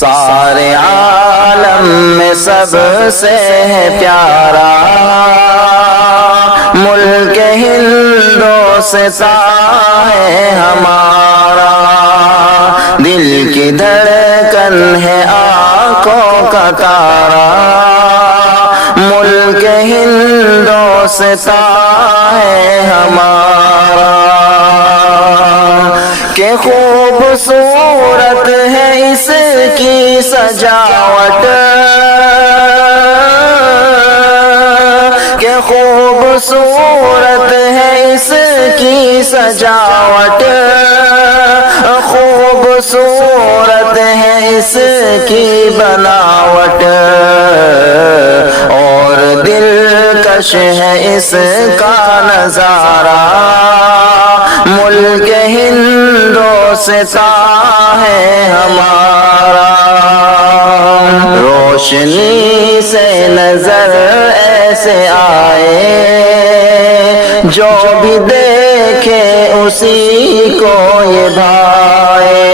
سارے عالم میں سب سے ہے پیارا ملک ہندوستان ہے ہمارا، دل کی دھڑکن ہے آنکھوں کا تارا، ملک ہندوستان ہے ہمارا، کہ خوبصورت ہے اس کی سجاوٹ، کہ خوبصورت ہے اس کی سجاوٹ، خوبصورت ہے اس کی بناوٹ، اور دلکش ہے اس کا نظارہ، ملک ہندوستان ہے ہمارا، روشنی سے نظر ایسے آئے جو بھی دیکھے اسی کو یہ بھائے،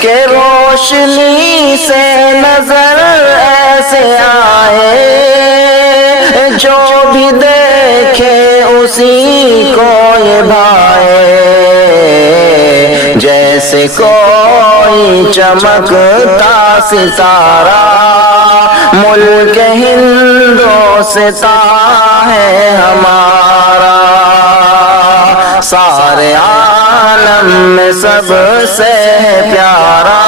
کہ روشنی سے نظر ایسے آئے جو بھی دیکھے اسی کو یہ بھائے، جیسے کوئی چمکتا ستارہ ملک ہندوستان ہے ہمارا، سارے عالم میں سب سے ہے پیارا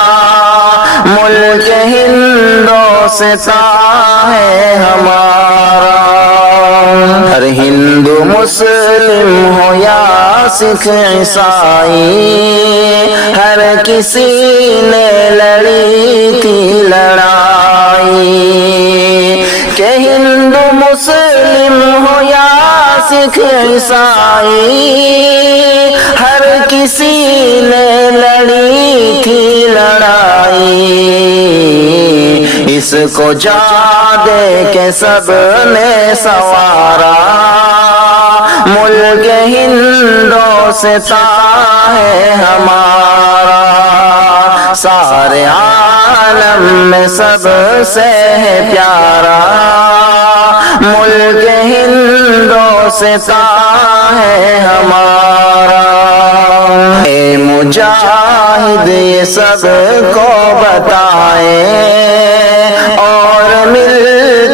ملک ہندوستان ہے ہمارا، ہر ہندو مسلم ہو یا سکھ عیسائی، ہر کسی نے لڑی تھی لڑائی، کہ ہندو مسلم ہو یا سکھ عیسائی، ہر کسی نے لڑی تھی لڑائی، اس کو جا دے کے سب نے سنوارا، ملک ہندوستان ہے ہمارا، سارے عالم میں سب سے ہے پیارا ملک ہندوستان ہے ہمارا، اے مجاہد یہ سب کو بتائیں اور مل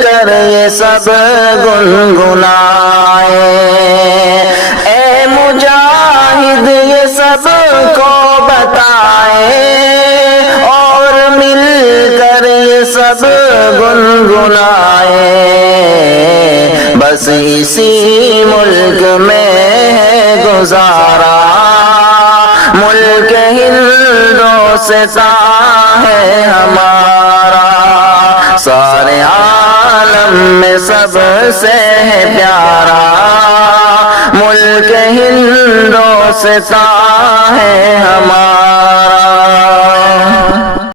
کر یہ سب گنگنائیں، اے مجاہد یہ سب کو بتائیں اور مل کر یہ سب گنگنائیں، بس اسی ملک میں ہے گزارا ملک ہندوستان ہے ہمارا، سارے عالم میں سب سے ہے پیارا ملک ہندوستان ہے ہمارا۔